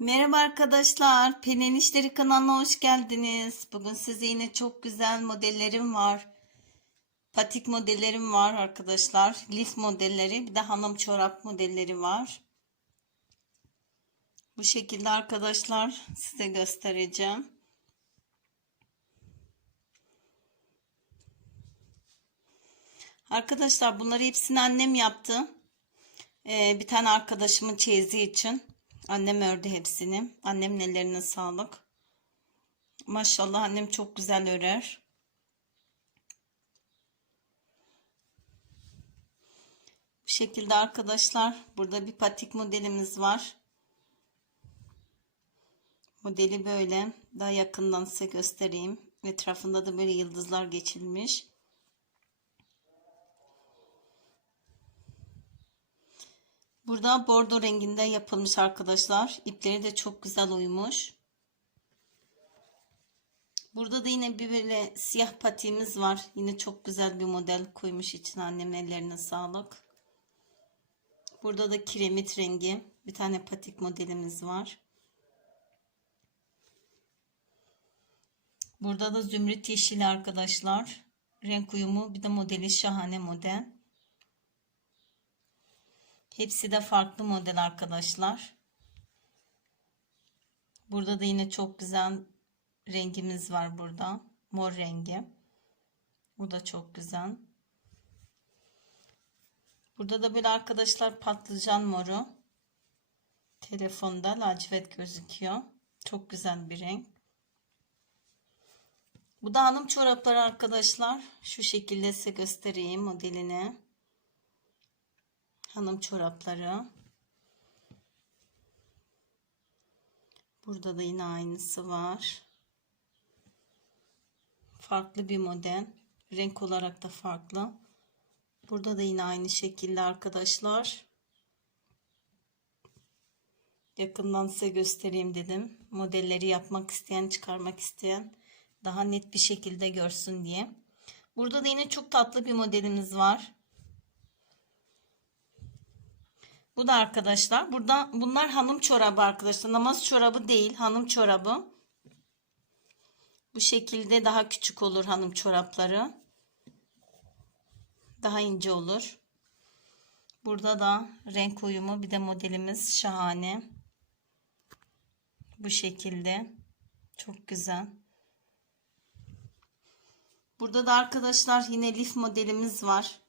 Merhaba arkadaşlar. Pelin İşleri kanalına hoş geldiniz. Bugün size yine çok güzel modellerim var. Patik modellerim var arkadaşlar. Lif modelleri bir de hanım çorap modelleri var. Bu şekilde arkadaşlar size göstereceğim. Arkadaşlar bunları hepsini annem yaptı. Ee, bir tane arkadaşımın çeyizi için. Annem ördü hepsini. Annemin ellerine sağlık. Maşallah annem çok güzel örer. Bu şekilde arkadaşlar burada bir patik modelimiz var. Modeli böyle. Daha yakından size göstereyim. Etrafında da böyle yıldızlar geçilmiş. Burada bordo renginde yapılmış arkadaşlar. İpleri de çok güzel uymuş. Burada da yine bir böyle siyah patiğimiz var. Yine çok güzel bir model koymuş için annem ellerine sağlık. Burada da kiremit rengi bir tane patik modelimiz var. Burada da zümrüt yeşili arkadaşlar. Renk uyumu bir de modeli şahane model. Hepsi de farklı model arkadaşlar. Burada da yine çok güzel rengimiz var burada. Mor rengi. Bu da çok güzel. Burada da böyle arkadaşlar patlıcan moru. Telefonda lacivert gözüküyor. Çok güzel bir renk. Bu da hanım çorapları arkadaşlar. Şu şekilde size göstereyim modelini hanım çorapları. Burada da yine aynısı var. Farklı bir model. Renk olarak da farklı. Burada da yine aynı şekilde arkadaşlar. Yakından size göstereyim dedim. Modelleri yapmak isteyen, çıkarmak isteyen daha net bir şekilde görsün diye. Burada da yine çok tatlı bir modelimiz var. Bu da arkadaşlar. Burada bunlar hanım çorabı arkadaşlar. Namaz çorabı değil, hanım çorabı. Bu şekilde daha küçük olur hanım çorapları. Daha ince olur. Burada da renk uyumu bir de modelimiz şahane. Bu şekilde. Çok güzel. Burada da arkadaşlar yine lif modelimiz var.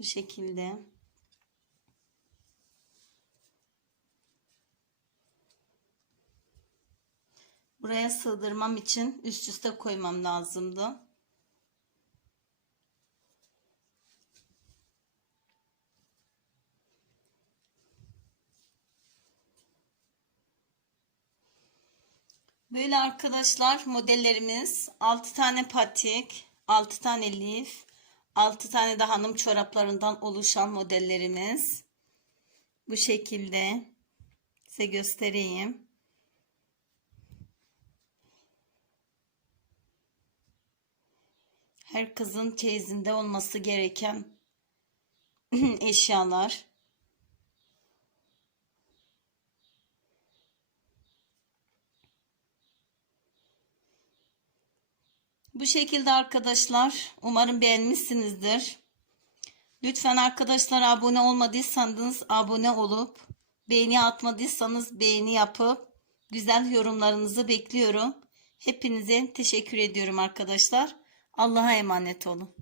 Bu şekilde. Buraya sığdırmam için üst üste koymam lazımdı. Böyle arkadaşlar modellerimiz 6 tane patik, 6 tane lif, 6 tane de hanım çoraplarından oluşan modellerimiz. Bu şekilde size göstereyim. Her kızın çeyizinde olması gereken eşyalar. Bu şekilde arkadaşlar. Umarım beğenmişsinizdir. Lütfen arkadaşlar abone olmadıysanız abone olup beğeni atmadıysanız beğeni yapıp güzel yorumlarınızı bekliyorum. Hepinize teşekkür ediyorum arkadaşlar. Allah'a emanet olun.